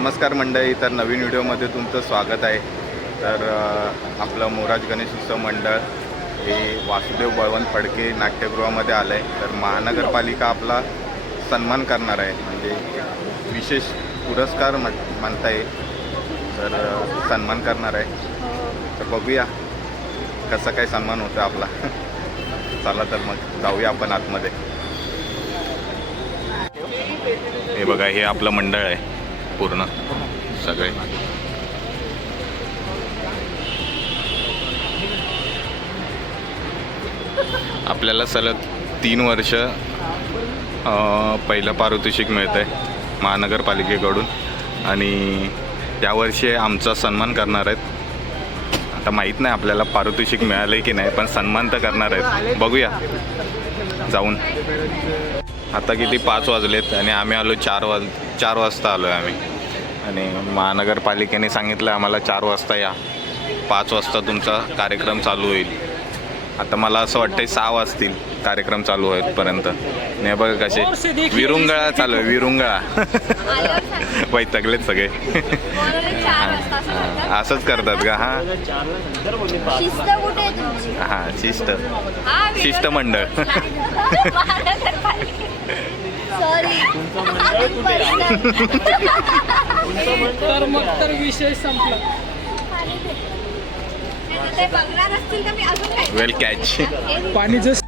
नमस्कार मंडळी, तर नवीन व्हिडिओमध्ये तुमचं स्वागत आहे। तर आपलं मोराज गणेश उत्सव मंडळ हे वासुदेव बळवंत फडके नाट्यगृहामध्ये आलं आहे। तर महानगरपालिका आपला सन्मान करणार आहे, म्हणजे विशेष पुरस्कार म्हणता येईल, तर सन्मान करणार आहे। तर बघूया कसा काय सन्मान होतं आपला। चला तर मग जाऊया आपण आतमध्ये। हे बघा, हे आपलं मंडळ आहे पूर्ण सगळे। आपल्याला सलग 3 वर्ष पहिलं पारितोषिक मिळतं आहे महानगरपालिकेकडून, आणि यावर्षी आमचा सन्मान करणार आहेत। आता माहीत नाही आपल्याला पारितोषिक मिळालं की नाही, पण सन्मान तर करणार आहेत। बघूया जाऊन। आता किती 5 वाजलेत आणि आम्ही आलो 4 वाजता आलो आहे आम्ही, आणि महानगरपालिकेने सांगितलं आम्हाला 4 वाजता या, 5 वाजता तुमचा कार्यक्रम चालू होईल। आता मला असं वाटतं 6 वाजतील कार्यक्रम चालू होईपर्यंत। नाही बघा कसे विरुंगळा चालू आहे, विरुंगळा। वैतागलेत सगळे। असंच करतात का? हां, शिस्त मंडळ। तर मग तर विषय संपला। वेल कॅच। पाणी जस्ट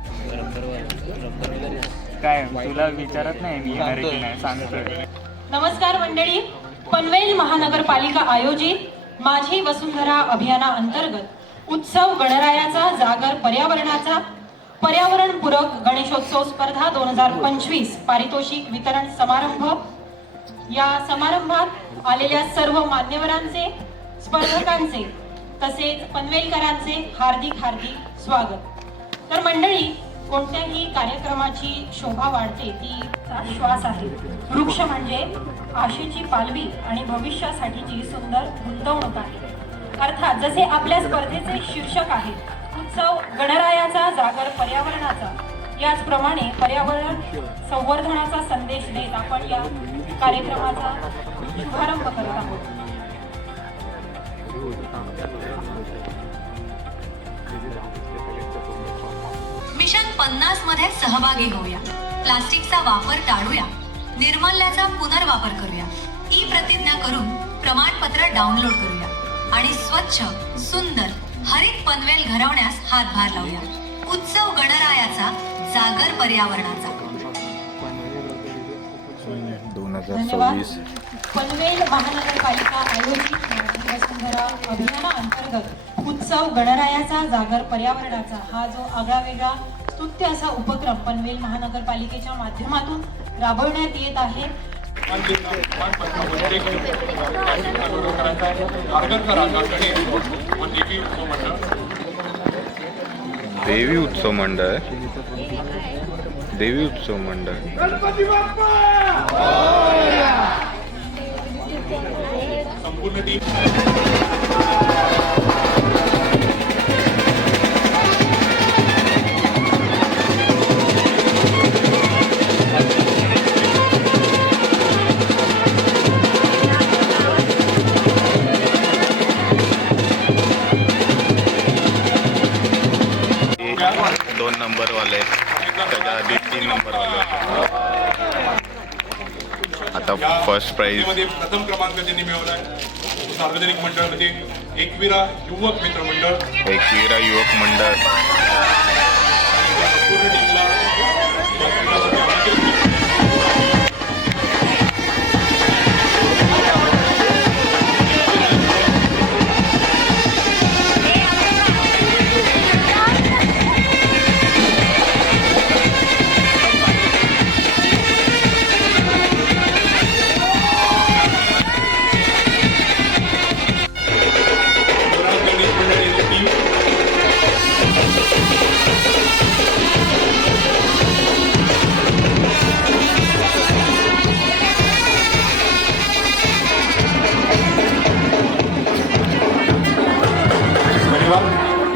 काय तुला विचारत नाही मी येणार की नाही सांगतोय। नमस्कार मंडळी, पनवेल महानगरपालिका आयोजित माझी वसुंधरा अभियानाअंतर्गत उत्सव गणरायाचा जागर पर्यावरणाचा पर्यावरणपूरक गणेशोत्सव स्पर्धा 2025 पारितोषिक वितरण समारंभ। या समारंभात आलेल्या सर्व मान्यवरांचे, स्पर्धकांचे तसेच पनवेलकरांचे हार्दिक स्वागत। तर मंडळी, कोणत्याही कार्यक्रमाची शोभा वाढते तीचा श्वास आहे। वृक्ष म्हणजे आशेची पालवी आणि भविष्यासाठीची सुंदर गुंतवणूक आहे। अर्थात जसे आपल्या स्पर्धेचे शीर्षक आहे उत्सव गणरायाचा जागर पर्यावरणाचा, याचप्रमाणे पर्यावरण संवर्धनाचा संदेश देत आपण या कार्यक्रमाचा शुभारंभ करत आहोत। मिशन 50 मध्ये सहभागी होऊया। प्लास्टिकचा वापर टाळूया, निर्माल्याचा पुनर्वापर करूया, ई प्रतिज्ञा करून प्रमाणपत्र डाउनलोड करूया आणि स्वच्छ सुंदर हरित पनवेल घडवण्यास हातभार लावूया। उत्सव गणरायाचा जागर पर्यावरणाचा। 2026 पनवेल महानगरपालिका आयोजित माझी वसुंधरा अभियानाअंतर्गत उत्सव गणरायाचा जागर पर्यावरणाचा हा जो आगळावेगळा स्तुत्य असा उपक्रम पनवेल महानगरपालिकेच्या माध्यमातून राबवण्यात येत आहे। देवी उत्सव मंडळ, देवी उत्सव मंडळ। दोन नंबरवाले, त्याच्या आधी 3 नंबरवाले। आता फर्स्ट प्राइज प्रथम क्रमांक त्यांनी मिळवला सार्वजनिक मंडळामध्ये एकविरा युवक मित्र मंडळ, एकविरा युवक मंडळ। पूर्ण टीमला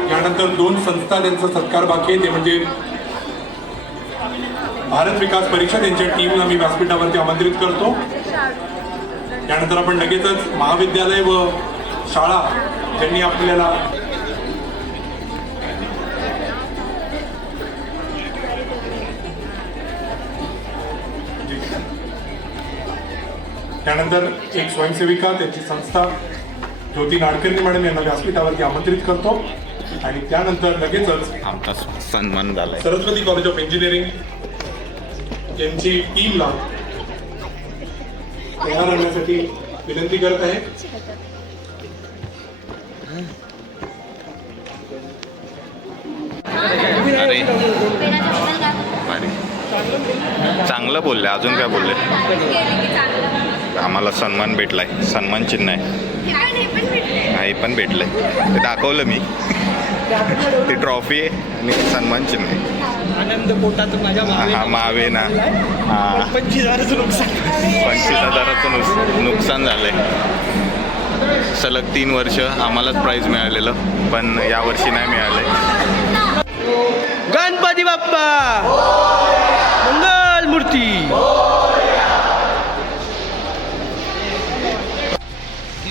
यानंतर 2 संस्था त्यांचा सत्कार बाकी आहे, ते म्हणजे भारत विकास परीषद यांच्या टीमला मी व्यासपीठावरती आमंत्रित करतो। त्यानंतर आपण लगेचच महाविद्यालय व शाळा ज्यांनी आपल्याला त्यानंतर एक स्वयंसेविका त्यांची संस्था ज्योती नाडकर्णी मॅडम यांना व्यासपीठावरती आमंत्रित करतो आणि त्यानंतर लगेचच आमचा सन्मान झालाय. सरस्वती कॉलेज ऑफ इंजिनिअरिंग यांची टीमला तयार राहण्यासाठी विनंती करत आहे. अरे भारी. चांगलं बोलले. अजून काय बोलले? आम्हाला सन्मान भेटलाय. सन्मान चिन्ह आहे. हे पण भेटलंय. ते दाखवलं मी. ती ट्रॉफी आहे आणि सन्मान चिन्ह आहे. आनंद पोटात माझ्या हा मावे ना. हा 25,000चं नुकसान. 25,000चं नुकसान झालंय. सलग 3 वर्ष आम्हालाच प्राईज मिळालेलं पण यावर्षी नाही मिळालंय. गणपती बाप्पा मंगल मूर्ती.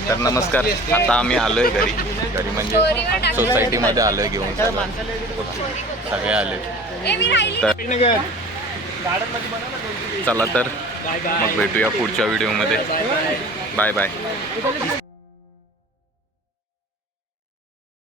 तर नमस्कार. आता आम्ही आलोय घरी म्हणजे सोसायटीमध्ये आलोय घेऊन सगळे आले. तर चला तर मग भेटूया पुढच्या व्हिडिओमध्ये. Bye bye.